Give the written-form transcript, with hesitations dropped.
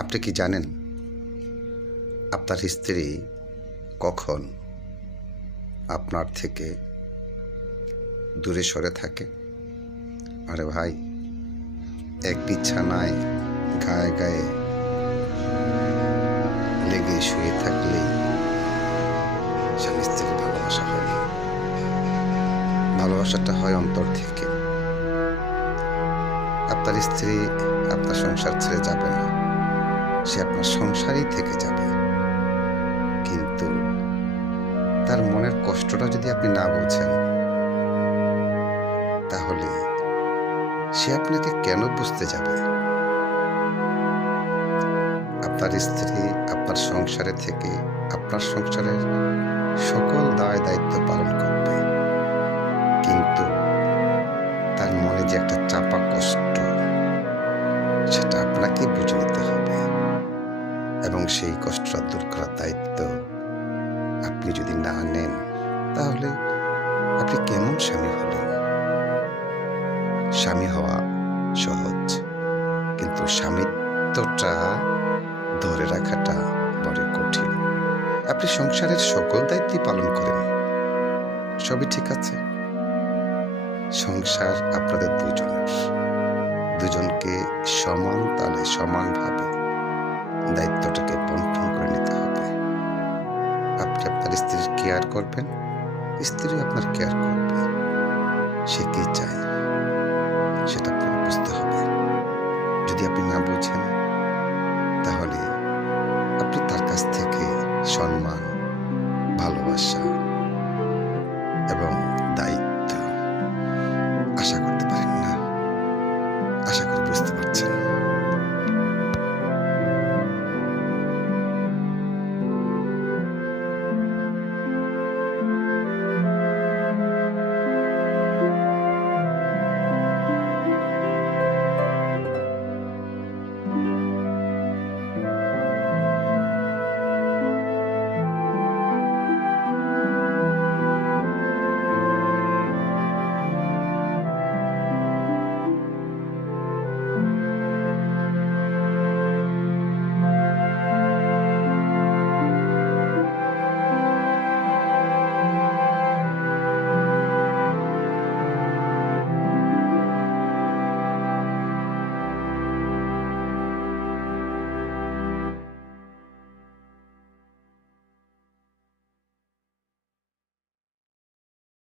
আপনি কি জানেন আপনার স্ত্রী কখন আপনার থেকে দূরে সরে থাকে? আরে ভাই, এক বিছানায় গায়ে গায়ে লেগে শুয়ে থাকলেই স্বামী স্ত্রীর ভালোবাসা হয় না। ভালোবাসাটা হয় অন্তর থেকে। আপনার স্ত্রী আপনার সংসার ছেড়ে যাবে না, সে আপনার সংসারেই থেকে যাবে। কিন্তু তার মনের কষ্টটা যদি আপনি না বোঝেন, তাহলে সে আপনাকে কেন বুঝতে যাবে? আপনার স্ত্রী আপনার সংসারে থেকে আপনার সংসারের সকল দায় দায়িত্ব পালন করবে, কিন্তু তার মনে যে একটা চাপা কষ্ট, সেটা আপনাকে বুঝে নিতে হবে। এবং সেই কষ্টটা দূর করার দায়িত্ব আপনি যদি না নেন, তাহলে আপনি কেমন স্বামী হলেন? স্বামী হওয়া সহজ, কিন্তু স্বামিত্বটা ধরে রাখাটা বড় কঠিন। আপনি সংসারের সকল দায়িত্বই পালন করেন, সবই ঠিক আছে। সংসার আপনাদের দুজনকে সমান তালে সমানভাবে দায়িত্বটাকে বন্টন করে নিতে হবে। আপনি আপনার স্ত্রীর কেয়ার করবেন, স্ত্রী আপনার কেয়ার করবে। সে কি চায় সেটা আপনাকে বুঝতে হবে। যদি আপনি না বুঝেন, তাহলে আপনি তার কাছ থেকে সম্মান,